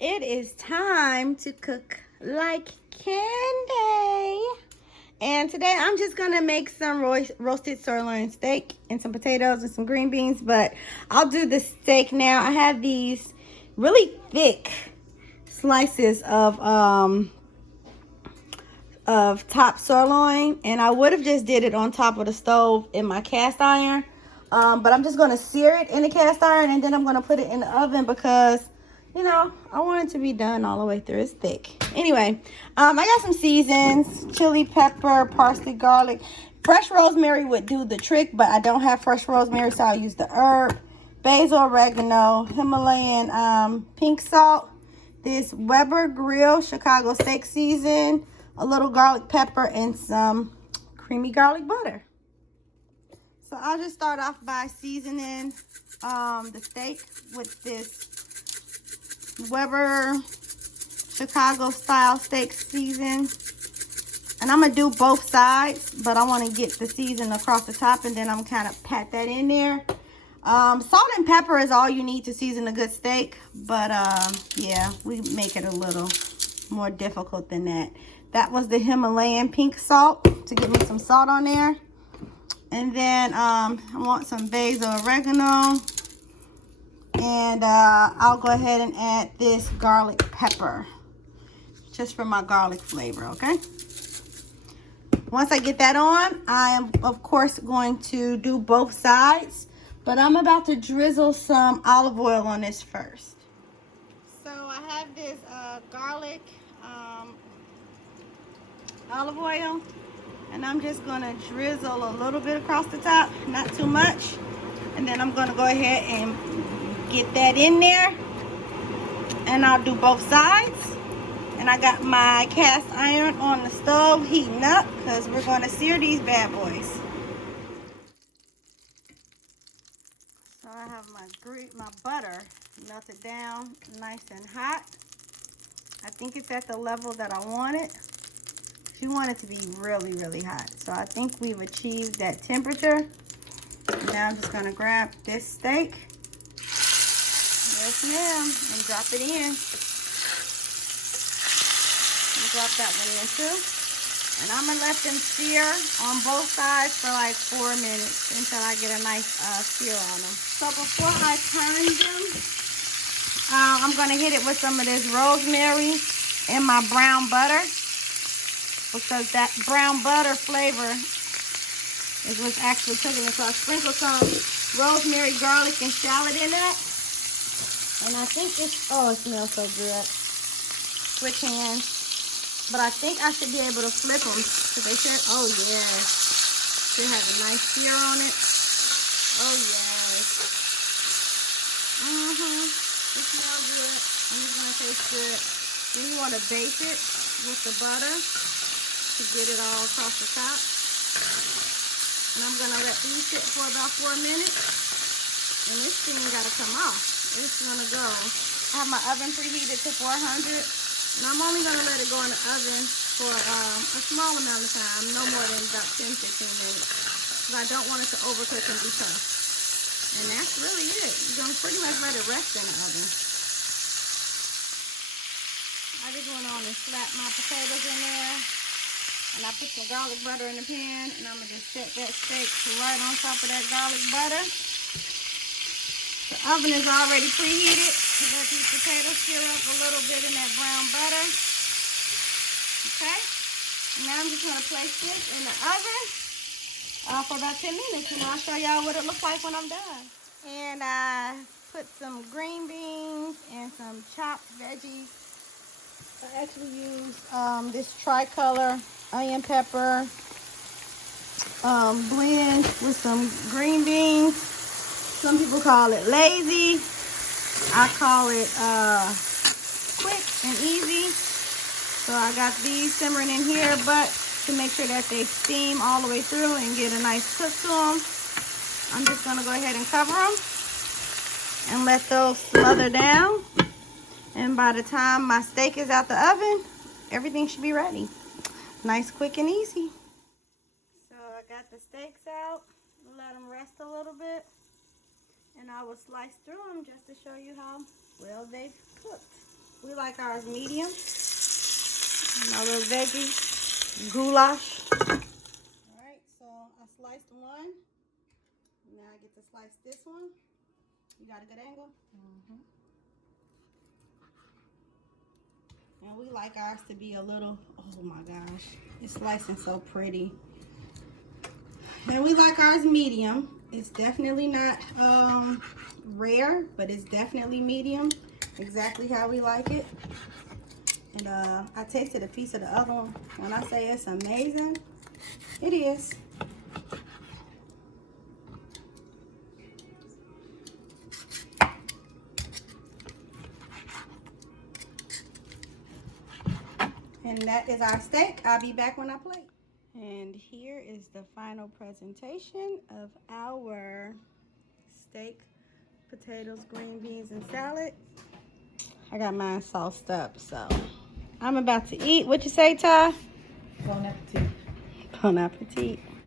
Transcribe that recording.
It is time to cook like candy. And today I'm just gonna make some roasted sirloin steak and some potatoes and some green beans, but I'll do the steak now. I have these really thick slices of top sirloin, and I would have just did it on top of the stove in my cast iron. But I'm just gonna sear it in the cast iron, and then I'm gonna put it in the oven because, you know, I want it to be done all the way through. It's thick. Anyway, I got some seasons: chili pepper, parsley, garlic. Fresh rosemary would do the trick, but I don't have fresh rosemary, so I'll use the herb. Basil, oregano, Himalayan pink salt, this Weber Grill Chicago steak season, a little garlic pepper, and some creamy garlic butter. So I'll just start off by seasoning the steak with this Weber Chicago style steak season. And I'm going to do both sides, but I want to get the season across the top, and then I'm kind of pat that in there. Salt and pepper is all you need to season a good steak, but yeah, we make it a little more difficult than that. That was the Himalayan pink salt to get me some salt on there. And then I want some basil, oregano, and I'll go ahead and add this garlic pepper just for my garlic flavor, okay? Once I get that on, I am of course going to do both sides, but I'm about to drizzle some olive oil on this first. So I have this garlic olive oil, and I'm just gonna drizzle a little bit across the top, not too much. And then I'm gonna go ahead and get that in there, and I'll do both sides. And I got my cast iron on the stove heating up because we're gonna sear these bad boys. So I have my butter melted down nice and hot. I think it's at the level that I want it. You want it to be really, really hot. So I think we've achieved that temperature. Now I'm just gonna grab this steak. Yes, ma'am. And drop it in. And drop that one in too. And I'm gonna let them sear on both sides for like 4 minutes until I get a nice sear on them. So before I turn them, I'm gonna hit it with some of this rosemary and my brown butter, because that brown butter flavor is what's actually cooking it. So I sprinkle some rosemary, garlic, and shallot in that. And I think it's, oh, it smells so good. Switch hands. But I think I should be able to flip them, because they should, oh yes. Should have a nice sear on it. Oh yes. It smells good. And it's gonna taste good. Then you want to bake it with the butter to get it all across the top. And I'm gonna let these sit for about 4 minutes. And this thing gotta come off. It's gonna go. I have my oven preheated to 400. And I'm only gonna let it go in the oven for a small amount of time, no more than about 10-15 minutes. Because I don't want it to overcook and be tough. And that's really it. You're gonna pretty much let it rest in the oven. I just went on and slapped my potatoes in there. And I put some garlic butter in the pan, and I'm gonna just set that steak right on top of that garlic butter. The oven is already preheated. Let these potatoes sear up a little bit in that brown butter. Okay. Now I'm just gonna place this in the oven for about 10 minutes, and I'll show y'all what it looks like when I'm done. And I put some green beans and some chopped veggies. I actually used this tricolor onion pepper blend with some green beans. Some people call it lazy. I call it quick and easy. So I got these simmering in here, but to make sure that they steam all the way through and get a nice cook to them, I'm just gonna go ahead and cover them and let those smother down. And by the time my steak is out the oven, everything should be ready. Nice, quick, and easy. So I got the steaks out. Let them rest a little bit. And I will slice through them just to show you how well they've cooked. We like ours medium. My little veggie goulash. Alright, so I sliced one. Now I get to slice this one. You got a good angle? And we like ours to be a little, oh my gosh, it's slicing so pretty. And we like ours medium. It's definitely not rare, but it's definitely medium. Exactly how we like it. And I tasted a piece of the other one. When I say it's amazing, it is. And that is our steak. I'll be back when I plate. And here is the final presentation of our steak, potatoes, green beans, and salad. I got mine sauced up, so I'm about to eat. What you say, Ty? Bon appetit. Bon appetit.